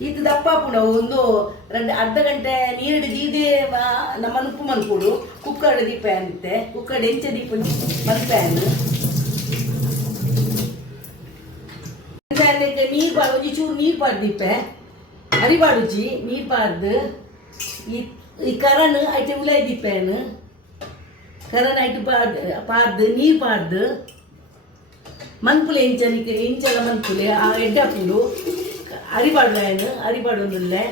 ಇದು ದಪ್ಪ ಪುಣ ಒಂದು ಅರ್ಧ ಗಂಟೆ ನೀರು ದೀದೆ ನಮ್ಮ ಉಪ್ಪು ಮನ್ಕೊಡು ಕುಕ್ಕರ್ ದೀಪ ಅಂತೆ ಕುಕ್ಕರ್ ಎಂಚ ದೀಪ ಮನ್ ಪ್ಯಾನ್ ನೀರು ಒಂಜಿ ಚೂರು ನೀರು ಪಾಡ್ದಿಪ್ಪೆ ಅರಿಬಾಡುಜಿ ನೀರು ಪಾಡ್ದು ಈ ಕರನ್ ಐಟೆ ಉಲಾಯ್ ದಿಪ್ಪೇನ್ ಕರನ್ ಐಟು ಪಾಡ್ದು ನೀರು ಪಾಡ್ದು ಮನ್ಪುಲೆ ಇಂಚೆಲ್ಲ ಮನ್ಪುಲೆ ಆ ಎಡ್ಡ ಹಾಕೊಂಡು ಅರಿಬಾಡ್ವೇನು ಅರಿಬಾಡೊಂದುಲ್ಲೆ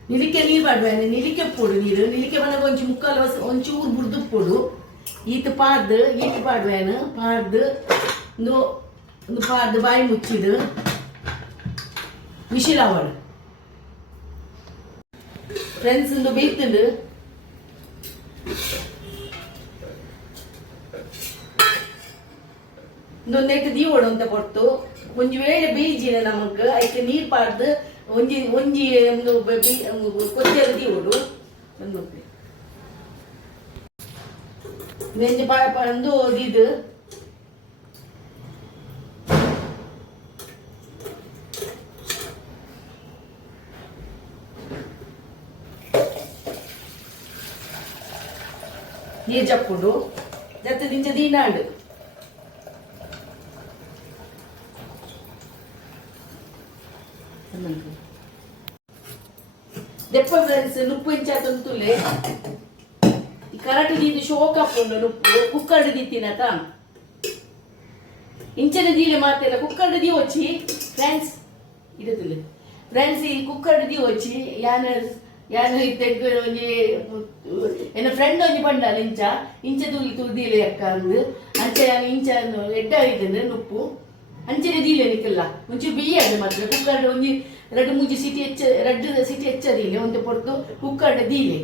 ನಿಲಿಕೆ ನೀರು ಪಾಡ್ವೇನು ನಿಲಿಕೆ ಪೋಡು ನೀರು ನಿಲಿಕೆ ಬಂದಾಗ ಒಂಚು ಮುಕ್ಕಾಲು ಒಂಚೂರು ಬುಡ್ದು ಪೋಡು ಈತ ಪಾಡ್ದು ಈತ ಪಾಡ್ವೇನು ಪಾಡ್ದು ಒಂದು ಪಾಡ್ದು ಬಾಯಿ ಮುಚ್ಚಿದು ವಿಶಿಲಾವಡು ಫ್ರೆಂಡ್ಸ್ ಒಂದು ಬೇಯ್ತುಂಡು ಒಂದೆಟ್ಟು ದೀವೋಡು ಅಂತ ಕೊಟ್ಟು ಒಂಜಿ ವೇಳೆ ಬೀಜಿನ ನಮಕ್ ಐತೆ ನೀರು ಪಾಡ್ದು ಒಂಜಿ ಒಂಜಿ ಒಂದು ಕೊಚ್ಚಲು ದೀವೋಡು ಒಂದು ನೆಂಜಿ ಒಂದು ಇದು ನೀರು ಚಪ್ಪುಡು ಜತ್ತ ದಿಂಚ ದೀನಾಡು ದೆಪ್ಪ ಫ್ರೆಂಡ್ಸ್ ನುಪ್ಪು ಇಂಚಾತಂತುಲೆ ಈ ಕರಾಟೆ ದೀದು ಶೋಕ ಹಾಕೊಂಡು ನುಪ್ಪು ಕುಕ್ಕರ್ಡ್ ದೀತಿನತ ಇಂಚನ ದೀಲೆ ಮಾತೆಲ್ಲ ಕುಕ್ಕರ್ಡ್ ದಿ వచ్చి ಫ್ರೆಂಡ್ಸ್ ಇರುತ್ತಲೆ ಫ್ರೆಂಡ್ಸ್ ಈ ಕುಕ್ಕರ್ಡ್ ದಿ వచ్చి ಯಾನು ತೆಗ್ಗ ಒಂಜಿ ಎನ್ನ ಫ್ರೆಂಡ್ ಒಂಜಿ ಪಂಡಾಲ ಇಂಚ ತುದಿಲೆ ಅಕ್ಕ ಅಂದು ಅಂಚೆ ಇಂಚ ಎಡ್ಡ ಆಯ್ತಂದ್ರೆ ನುಪ್ಪು ಅಂಚನೆ ದೀಲೆ ನಿಕ್ಕಲ್ಲ ಒಂಚೂರು ಬಿಯ್ಯದು ಮಾತ್ರ ಕುಕ್ಕರ್ಡ್ ಒಂಜಿ ಎರಡು ಮೂಜಿ ಸಿಟಿ ಹೆಚ್ಚ ಎರಡು ಸಿಟಿ ಹೆಚ್ಚದಿಲ್ಲ ಒಂದು ಪೊರ್ತು ಕುಕ್ಕರ್ಡ್ ದೀಲೆ